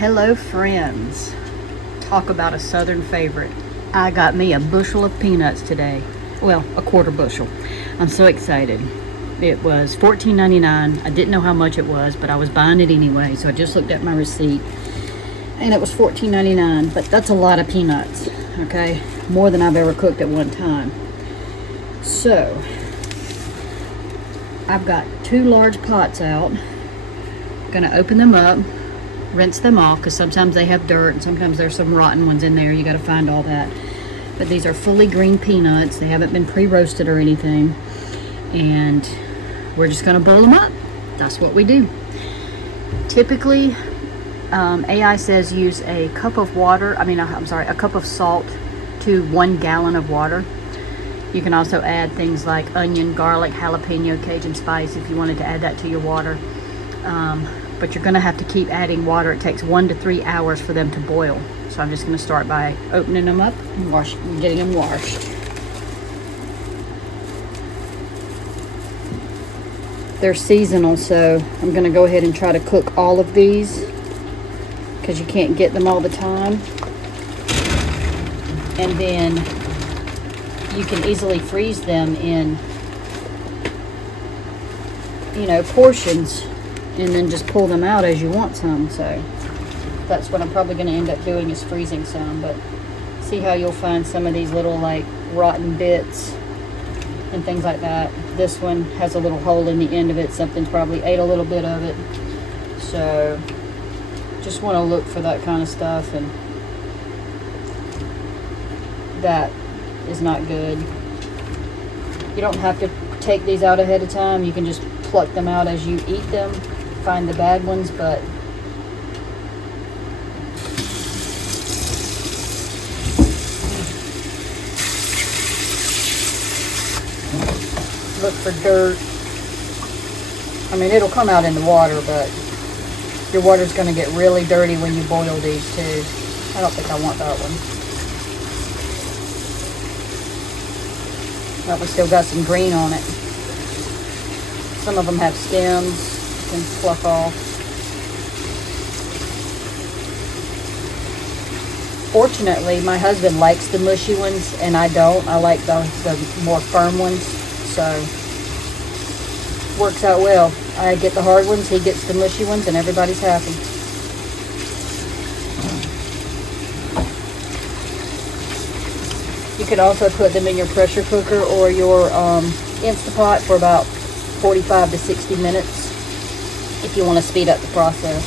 Hello friends, talk about a southern favorite. I got me a bushel of peanuts today. Well, a quarter bushel. I'm so excited. It was $14.99. I didn't know how much it was, but I was buying it anyway, so I just looked at my receipt and it was $14.99, but that's a lot of peanuts, okay? More than I've ever cooked at one time. So I've got 2 large pots out. I'm gonna open them up, rinse them off, because sometimes they have dirt and sometimes there's some rotten ones in there. You got to find all that. But these are fully green peanuts. They haven't been pre-roasted or anything, and we're just going to boil them up. That's what we do. Typically, AI says use a cup of water. A cup of salt to 1 gallon of water. You can also add things like onion, garlic, jalapeno, Cajun spice if you wanted to add that to your water. But you're going to have to keep adding water. It takes 1 to 3 hours for them to boil. So I'm just going to start by opening them up and getting them washed. They're seasonal, so I'm going to go ahead and try to cook all of these because you can't get them all the time. And then you can easily freeze them in, portions, and then just pull them out as you want some. So that's what I'm probably going to end up doing, is freezing some. But see how you'll find some of these little like rotten bits and things like that. This one has a little hole in the end of it. Something probably ate a little bit of it. So just want to look for that kind of stuff, and that is not good. You don't have to take these out ahead of time. You can just pluck them out as you eat them. Find the bad ones, but look for dirt. It'll come out in the water, but your water's going to get really dirty when you boil these too. I don't think I want that one. That one still got some green on it. Some of them have stems. And pluck off. Fortunately, my husband likes the mushy ones and I don't. I like the more firm ones, so works out well. I get the hard ones, he gets the mushy ones, and everybody's happy. You could also put them in your pressure cooker or your Instapot for about 45 to 60 minutes. If you want to speed up the process.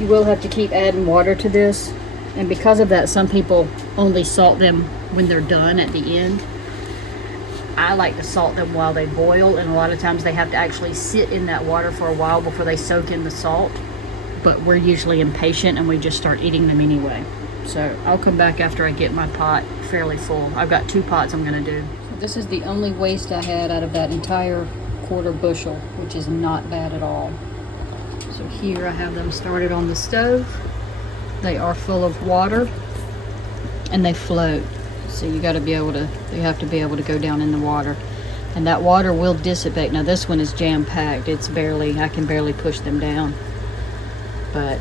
You will have to keep adding water to this, and because of that, some people only salt them when they're done at the end. I like to salt them while they boil, and a lot of times they have to actually sit in that water for a while before they soak in the salt, but we're usually impatient and we just start eating them anyway. So I'll come back after I get my pot fairly full. I've got 2 pots I'm going to do. This is the only waste I had out of that entire quarter bushel, which is not bad at all. So here I have them started on the stove. They are full of water and they float. So you have to be able to go down in the water. And that water will dissipate. Now this one is jam-packed. I can barely push them down. But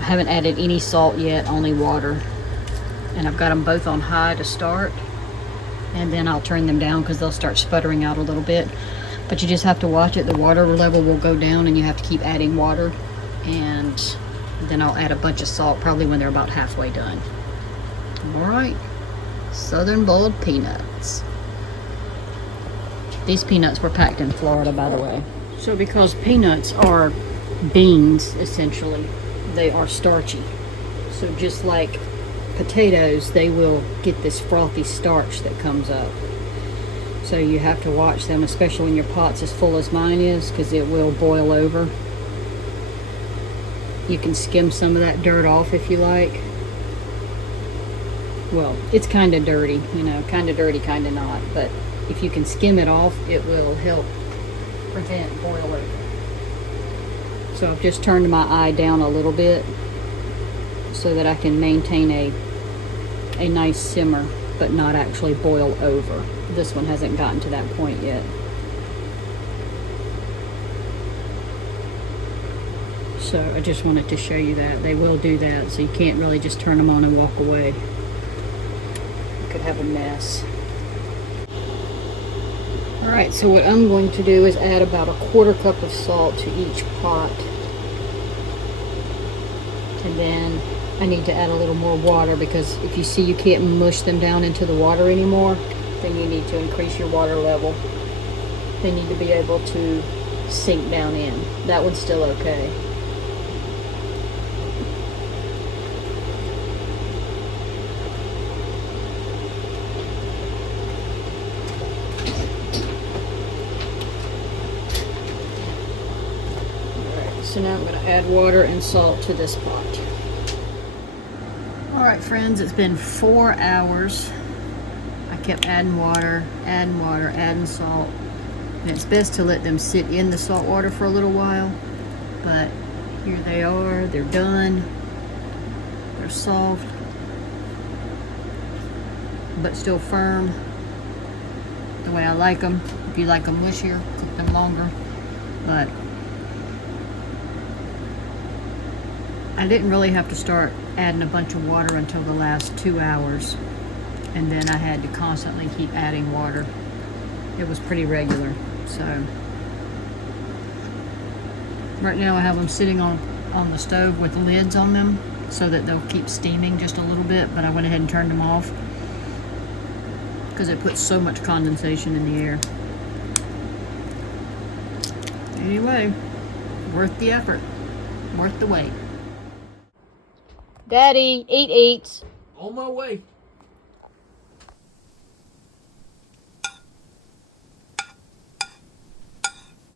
I haven't added any salt yet, only water. And I've got them both on high to start. And then I'll turn them down because they'll start sputtering out a little bit. But you just have to watch it. The water level will go down and you have to keep adding water. And then I'll add a bunch of salt probably when they're about halfway done. Alright, southern boiled peanuts. These peanuts were packed in Florida, by the way. So because peanuts are beans, essentially, they are starchy. So just like potatoes, they will get this frothy starch that comes up. So you have to watch them, especially when your pot's as full as mine is, because it will boil over. You can skim some of that dirt off if you like. Well, it's kind of dirty, kind of dirty, kind of not, but if you can skim it off, it will help prevent boil over. So I've just turned my eye down a little bit so that I can maintain a nice simmer, but not actually boil over. This one hasn't gotten to that point yet. So I just wanted to show you that. They will do that, so you can't really just turn them on and walk away. You could have a mess. Alright, so what I'm going to do is add about a 1/4 cup of salt to each pot. And then I need to add a little more water, because if you see you can't mush them down into the water anymore, then you need to increase your water level. They need to be able to sink down in. That one's still okay. Alright, so now I'm going to add water and salt to this pot. Alright friends, it's been 4 hours. I kept adding water, adding salt. And it's best to let them sit in the salt water for a little while. But here they are, they're done. They're soft, but still firm. The way I like them. If you like them mushier, cook them longer. But I didn't really have to start adding a bunch of water until the last 2 hours. And then I had to constantly keep adding water. It was pretty regular. So right now I have them sitting on the stove with lids on them so that they'll keep steaming just a little bit, but I went ahead and turned them off because it puts so much condensation in the air. Anyway, worth the effort, worth the wait. Daddy, eat eats. On my way.